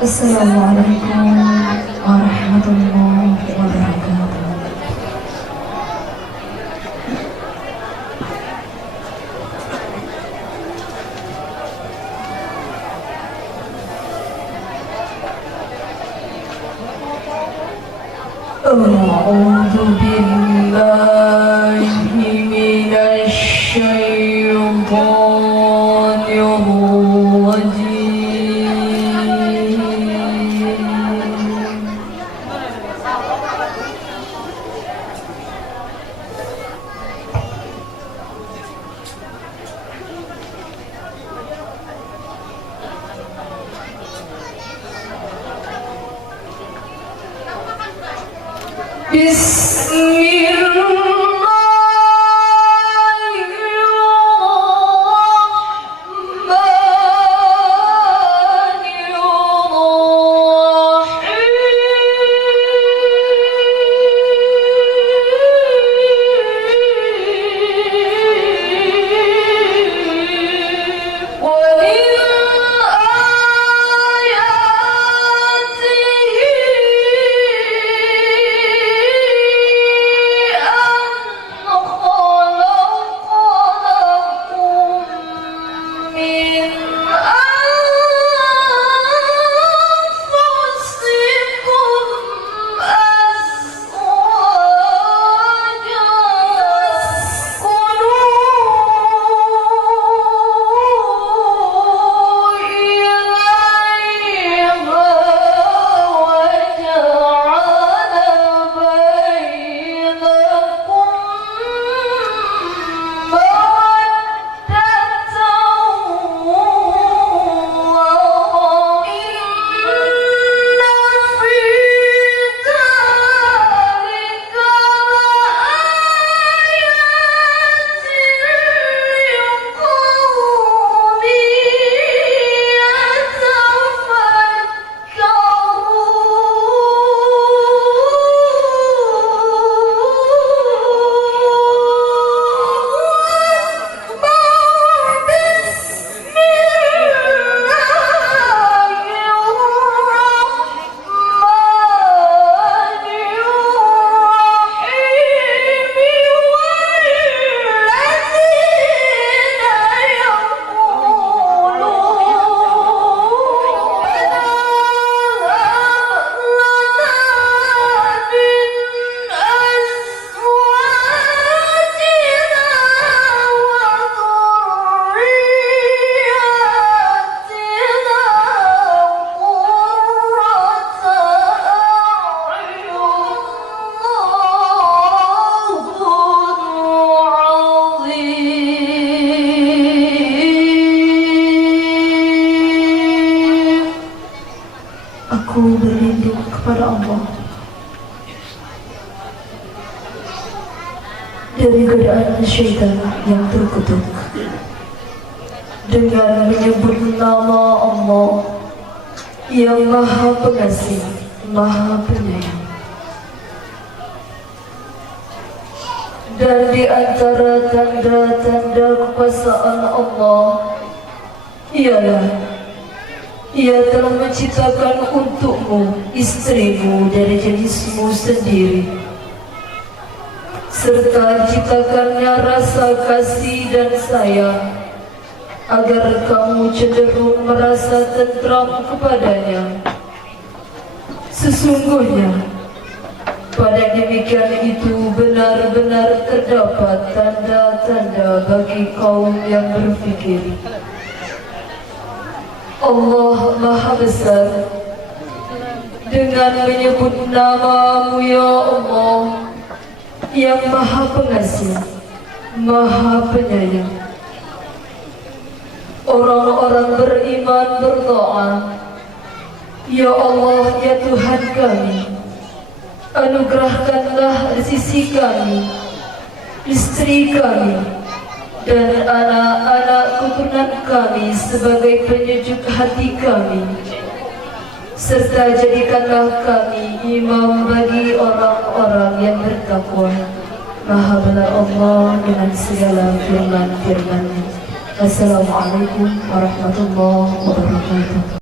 Assalamualaikum warahmatullahi wabarakatuh. A'udzu billahi minasy syaithanir rajim. Aku berlindung kepada Allah dari godaan syaitan yang terkutuk dengan menyebut nama Allah yang Maha Pengasih, Maha Penyayang. Dan di antara tanda-tanda kekuasaan Allah ialah Ia telah menciptakan untukmu istrimu dari jenismu sendiri, serta ciptakannya rasa kasih dan sayang, agar kamu cenderung merasa tentram kepadanya. Sesungguhnya pada demikian itu benar-benar terdapat tanda-tanda bagi kaum yang berfikir. Allah Maha Besar, dengan menyebut nama-Mu ya Allah yang Maha Pengasih, Maha Penyayang. Orang-orang beriman berdoa, Ya Allah, ya Tuhan kami, anugerahkanlah di sisi kami, istri kami, dan anak-anak keturunan kami sebagai penyejuk hati kami, serta jadikanlah kami imam bagi orang-orang yang bertakwa. Maha benar Allah dengan segala firman-Nya. Assalamualaikum warahmatullahi wabarakatuh.